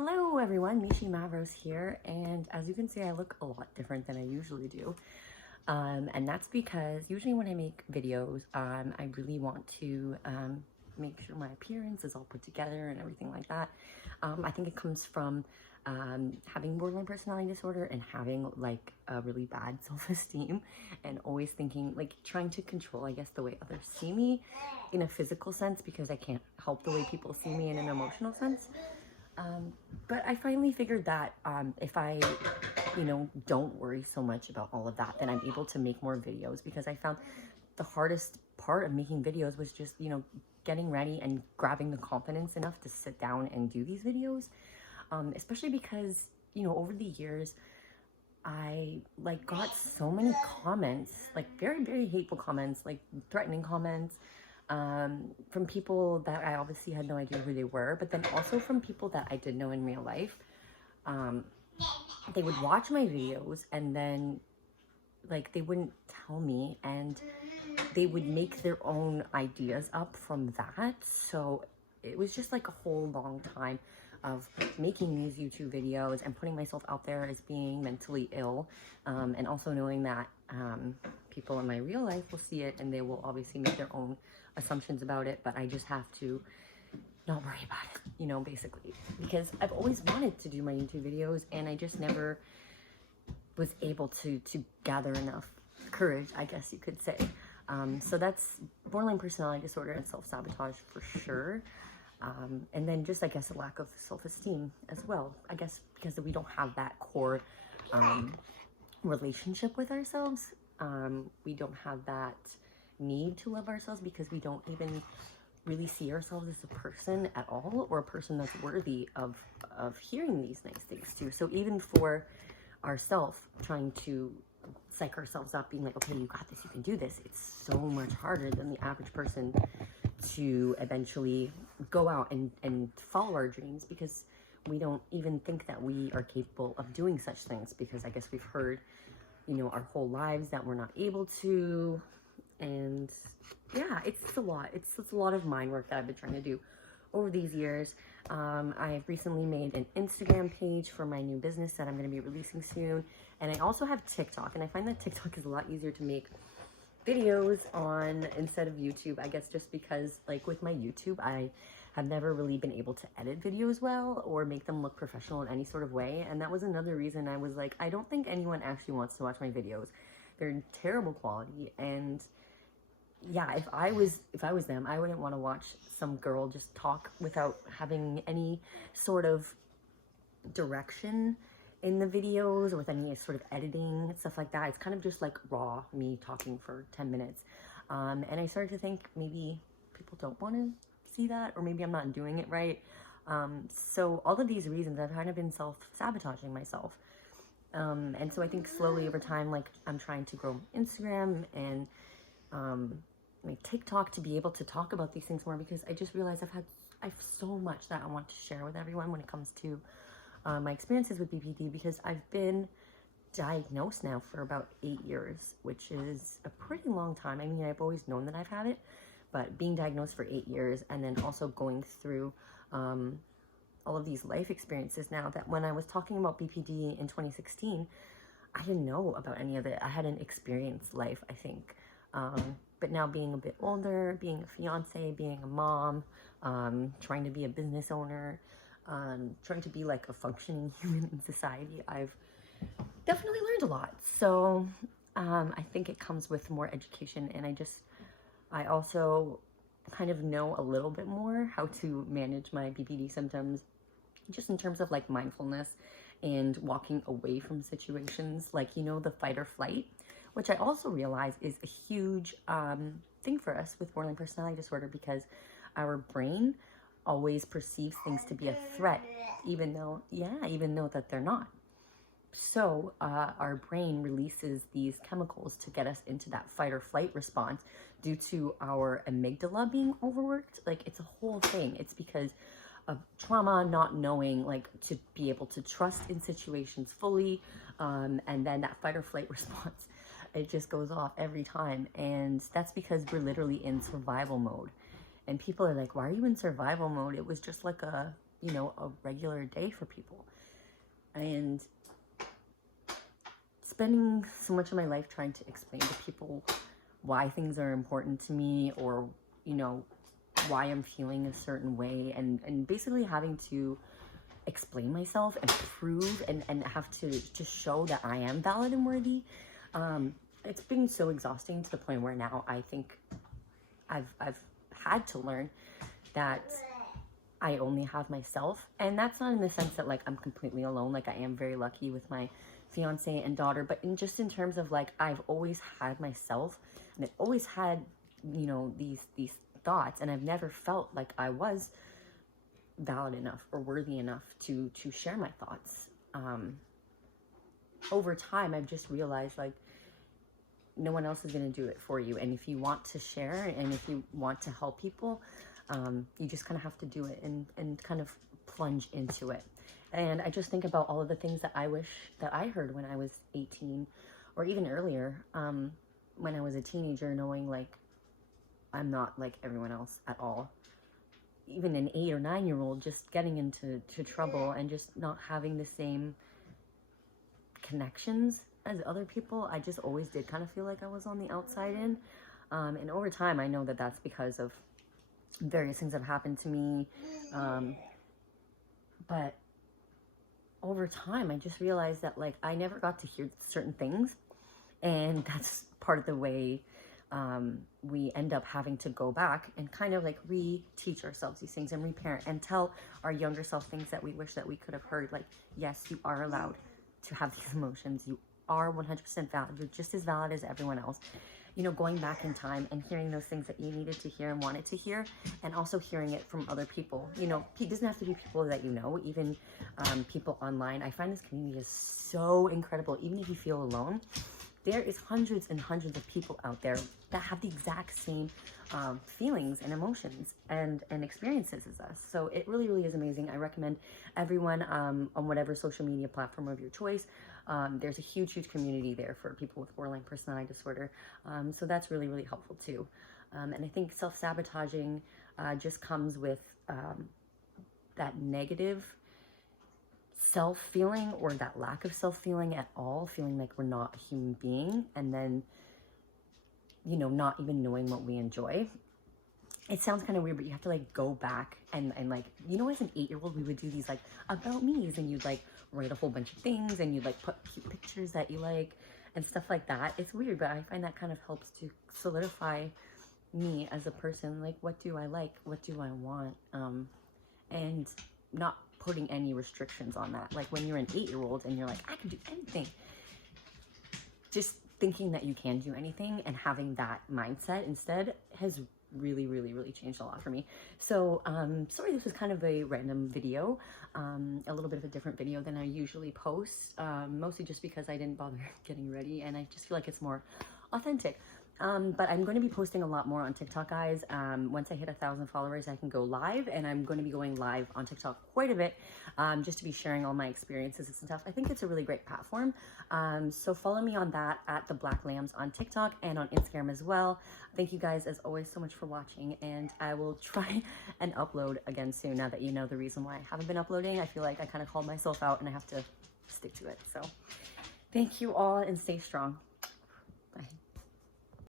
Hello everyone, Mishi Mavros here, and as you can see I look a lot different than I usually do. And that's because usually when I make videos, I really want to make sure my appearance is all put together and everything like that. I think it comes from having borderline personality disorder and having like a really bad self-esteem and always thinking, like trying to control, I guess, the way others see me in a physical sense because I can't help the way people see me in an emotional sense. But I finally figured that if I, don't worry so much about all of that, then I'm able to make more videos, because I found the hardest part of making videos was just, getting ready and grabbing the confidence enough to sit down and do these videos. Especially because, over the years, I like got so many comments, like very, very hateful comments, like threatening comments, from people that I obviously had no idea who they were, but then also from people that I did know in real life. They would watch my videos and then like they wouldn't tell me, and they would make their own ideas up from that. So it was just like a whole long time of making these YouTube videos and putting myself out there as being mentally ill, and also knowing that people in my real life will see it and they will obviously make their own assumptions about it, but I just have to not worry about it, basically, because I've always wanted to do my YouTube videos and I just never was able to gather enough courage, I guess you could say. So that's borderline personality disorder and self-sabotage for sure. And then just, I guess, a lack of self-esteem as well, I guess, because we don't have that core relationship with ourselves. We don't have that need to love ourselves because we don't even really see ourselves as a person at all, or a person that's worthy of hearing these nice things too. So even for ourselves, trying to psych ourselves up, being like, okay, you got this, you can do this, it's so much harder than the average person to eventually go out and follow our dreams, because we don't even think that we are capable of doing such things, because I guess we've heard, our whole lives that we're not able to. And yeah, it's a lot. It's a lot of mind work that I've been trying to do over these years. I've recently made an Instagram page for my new business that I'm going to be releasing soon. And I also have TikTok, and I find that TikTok is a lot easier to make videos on instead of YouTube, I guess, just because like with my YouTube, I have never really been able to edit videos well or make them look professional in any sort of way. And that was another reason I was like, I don't think anyone actually wants to watch my videos. They're in terrible quality, and yeah, if I was them, I wouldn't want to watch some girl just talk without having any sort of direction in the videos, or with any sort of editing and stuff like that. It's kind of just like raw me talking for 10 minutes. And I started to think maybe people don't want to see that, or maybe I'm not doing it right. So all of these reasons, I've kind of been self-sabotaging myself. And so I think slowly over time, like I'm trying to grow Instagram and like TikTok to be able to talk about these things more, because I just realized I've so much that I want to share with everyone when it comes to my experiences with BPD, because I've been diagnosed now for about 8 years, which is a pretty long time. I mean, I've always known that I've had it, but being diagnosed for 8 years and then also going through all of these life experiences now, that when I was talking about BPD in 2016, I didn't know about any of it. I hadn't experienced life, I think. But now being a bit older, being a fiance, being a mom, trying to be a business owner, trying to be like a functioning human in society, I've definitely learned a lot. So I think it comes with more education, and I also kind of know a little bit more how to manage my BPD symptoms, just in terms of like mindfulness and walking away from situations, like, the fight or flight, which I also realize is a huge thing for us with borderline personality disorder, because our brain always perceives things to be a threat, even though that they're not. So our brain releases these chemicals to get us into that fight or flight response due to our amygdala being overworked. Like, it's a whole thing. It's because of trauma, not knowing like to be able to trust in situations fully, and then that fight or flight response, it just goes off every time. And that's because we're literally in survival mode. And people are like, why are you in survival mode? It was just like a you know, a regular day for people. And spending so much of my life trying to explain to people why things are important to me, or, you know, why I'm feeling a certain way, and basically having to explain myself and prove and have to show that I am valid and worthy. It's been so exhausting to the point where now I think I've had to learn that I only have myself. And that's not in the sense that like I'm completely alone. Like I am very lucky with my fiance and daughter, but in terms of like I've always had myself, and I've always had, you know, these thoughts, and I've never felt like I was valid enough or worthy enough to share my thoughts. Over time I've just realized like no one else is going to do it for you, and if you want to share and if you want to help people, you just kind of have to do it and kind of plunge into it. And I just think about all of the things that I wish that I heard when I was 18 or even earlier, when I was a teenager, knowing like I'm not like everyone else at all. Even an 8 or 9-year-old just getting into trouble and just not having the same connections as other people. I just always did kind of feel like I was on the outside in. And over time, I know that that's because of various things that have happened to me. But over time, I just realized that like I never got to hear certain things. And that's part of the way we end up having to go back and kind of like re-teach ourselves these things and reparent and tell our younger self things that we wish that we could have heard. Like, yes, you are allowed to have these emotions. You are 100% valid. You're just as valid as everyone else. You know, going back in time and hearing those things that you needed to hear and wanted to hear, and also hearing it from other people. You know, it doesn't have to be people that you know, even people online. I find this community is so incredible. Even if you feel alone, there is hundreds and hundreds of people out there that have the exact same feelings and emotions and experiences as us. So it really, really is amazing. I recommend everyone on whatever social media platform of your choice. There's a huge, huge community there for people with borderline personality disorder. So that's really, really helpful too. And I think self-sabotaging just comes with that negative self-feeling, or that lack of self-feeling at all, feeling like we're not a human being, and then, you know, not even knowing what we enjoy. It sounds kind of weird, but you have to like go back and like, you know, as an 8-year-old, we would do these like about me's, and you'd like write a whole bunch of things, and you'd like put cute pictures that you like and stuff like that. It's weird, but I find that kind of helps to solidify me as a person. Like, what do I like? What do I want? And not putting any restrictions on that. Like when you're an 8-year-old and you're like, I can do anything. Just thinking that you can do anything and having that mindset instead has really, really, really changed a lot for me. So sorry, this was kind of a random video, a little bit of a different video than I usually post, mostly just because I didn't bother getting ready, and I just feel like it's more authentic. But I'm going to be posting a lot more on TikTok, guys. Once I hit 1,000 followers, I can go live, and I'm going to be going live on TikTok quite a bit, just to be sharing all my experiences and stuff. I think it's a really great platform. So follow me on that at The Black Lambs on TikTok and on Instagram as well. Thank you guys, as always, so much for watching, and I will try and upload again soon. Now that you know the reason why I haven't been uploading, I feel like I kind of called myself out, and I have to stick to it. So thank you all, and stay strong.